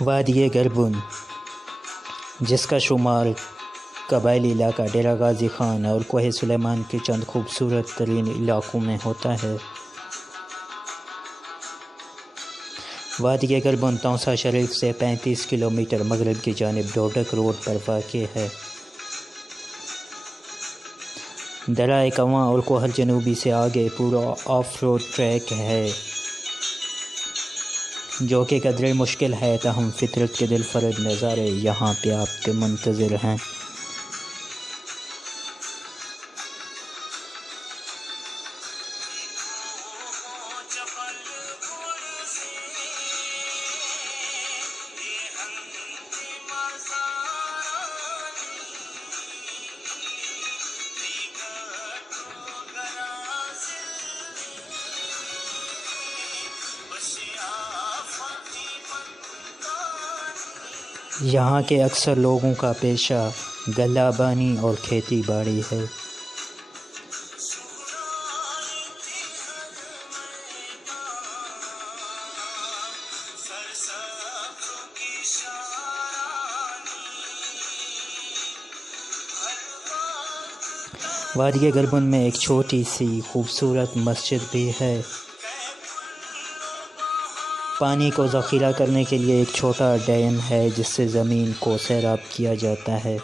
वादी गरबुन, जिसका शुमार कबायली इलाका डेरा गाजी खान और कोहे सुलेमान के चंद खूबसूरत तरीन इलाकों में होता है। वादी गरबुन तौसा शरीफ से 35 किलोमीटर मगरब की जानिब डोडक रोड पर वाक़ है। दराए कवां और कोहल जनूबी से आगे पूरा ऑफ रोड ट्रैक है जो कि कदरे मुश्किल है, ताहम फितरत के दिलफरद नज़ारे यहाँ पे आपके मुंतज़िर हैं। यहाँ के अक्सर लोगों का पेशा गल्लाबानी और खेती बाड़ी है। वादी गरबुन में एक छोटी सी खूबसूरत मस्जिद भी है। पानी को ज़ख़ीरा करने के लिए एक छोटा डैम है जिससे ज़मीन को सैराब किया जाता है।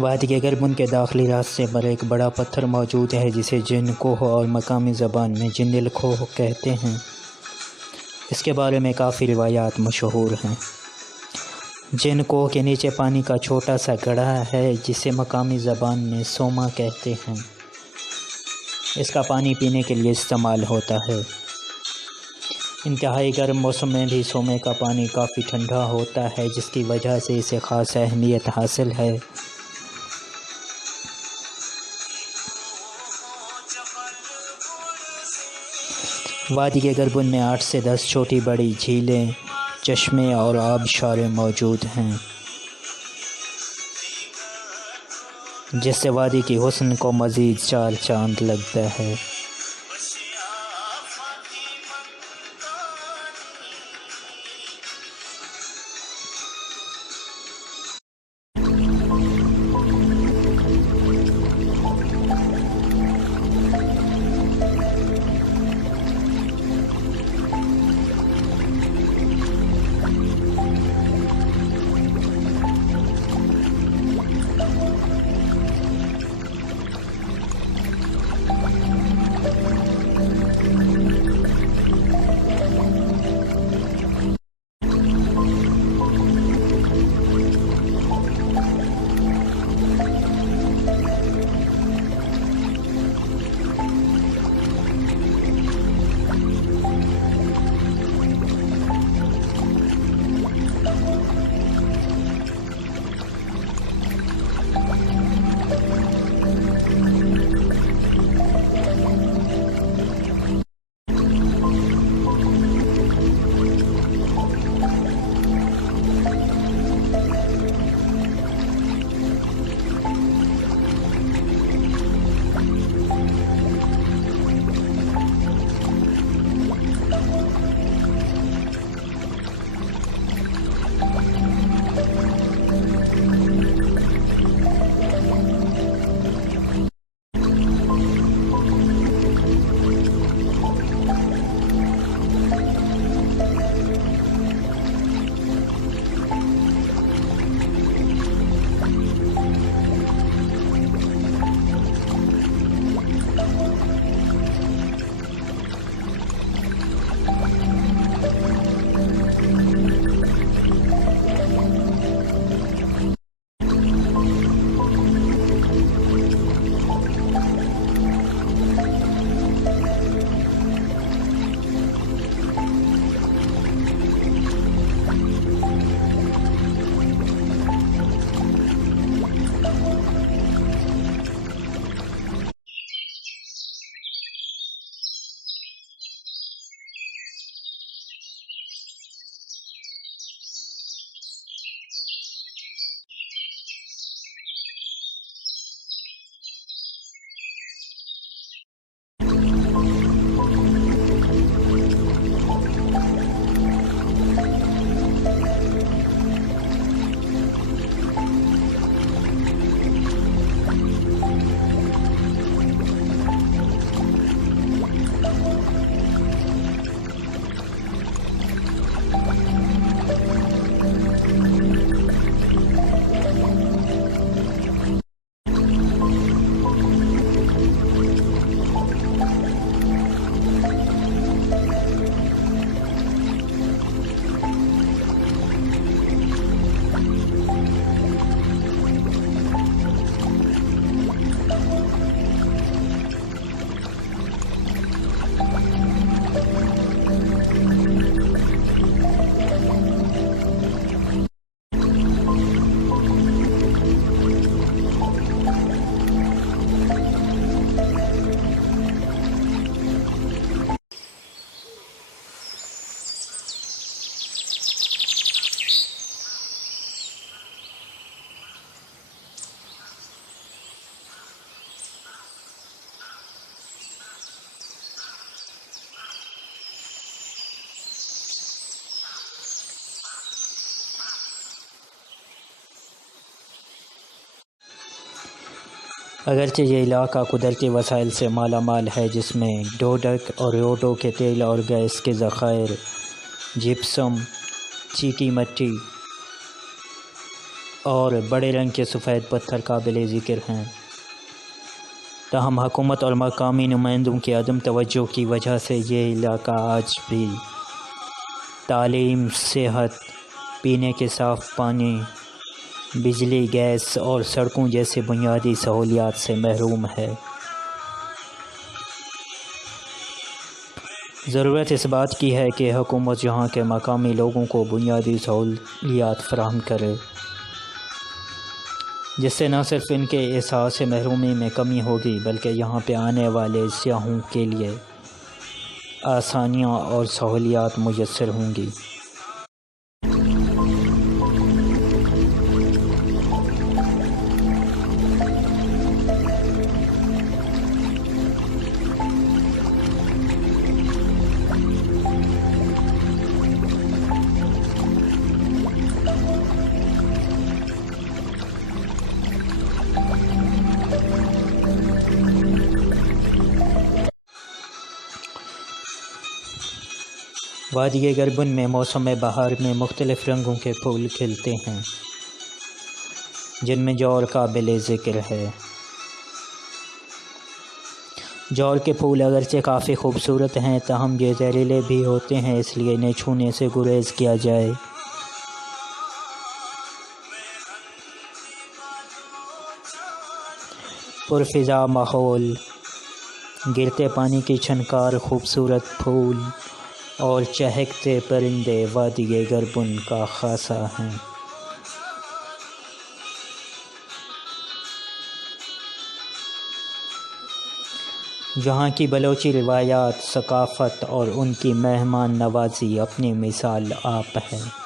वादी गरबुन के दाखिली रास्ते पर एक बड़ा पत्थर मौजूद है जिसे जिन कोह और मकामी ज़बान में जिन्निल कोह कहते हैं। इसके बारे में काफ़ी रिवायात मशहूर हैं। जिन कोह के नीचे पानी का छोटा सा गड्ढा है जिसे मकामी ज़बान में सोमा कहते हैं। इसका पानी पीने के लिए इस्तेमाल होता है। इंतहाई गर्म मौसम में भी सोमे का पानी काफ़ी ठंडा होता है जिसकी वजह से इसे ख़ास अहमियत हासिल है। वादी के गरबुन में 8 से 10 छोटी बड़ी झीलें, चश्मे और आबशारें मौजूद हैं जिससे वादी की हुस्न को मज़ीद चार चांद लगता है। अगरचे ये इलाका कुदरती वसाइल से माला माल है, जिसमें डोडक और रोडो के तेल और गैस के ज़खायर, जिप्सम, चीकी मिट्टी और बड़े रंग के सफ़ेद पत्थर काबिल ज़िक्र हैं। ताहम हुकूमत और मकामी नुमाइंदों की अदम तवज्जो की वजह से ये इलाका आज भी तालीम, सेहत, पीने के साफ़ पानी, बिजली, गैस और सड़कों जैसे बुनियादी सहूलियात से महरूम है। ज़रूरत इस बात की है कि हुकूमत यहाँ के मकामी लोगों को बुनियादी सहूलियात फ़राहम करे, जिससे न सिर्फ इनके एहसास महरूमी में कमी होगी, बल्कि यहाँ पे आने वाले सियाहों के लिए आसानियाँ और सहूलियात मुयस्सर होंगी। वादी गर्बन में मौसम बहार में मुख्तलिफ़ रंगों के फूल खिलते हैं, जिनमें जौर काबिल ज़िक्र है। जौर के फूल अगरचे काफ़ी खूबसूरत हैं, ताहम ये जहरीले भी होते हैं, इसलिए इन्हें छूने से गुरेज किया जाए। पुरफ़िज़ा माहौल, गिरते पानी की छनकार, खूबसूरत फूल और चहकते परिंदे वादी गर्बन का ख़ासा हैं। जहाँ की बलोची रिवायात, सकाफ़त और उनकी मेहमान नवाज़ी अपनी मिसाल आप है।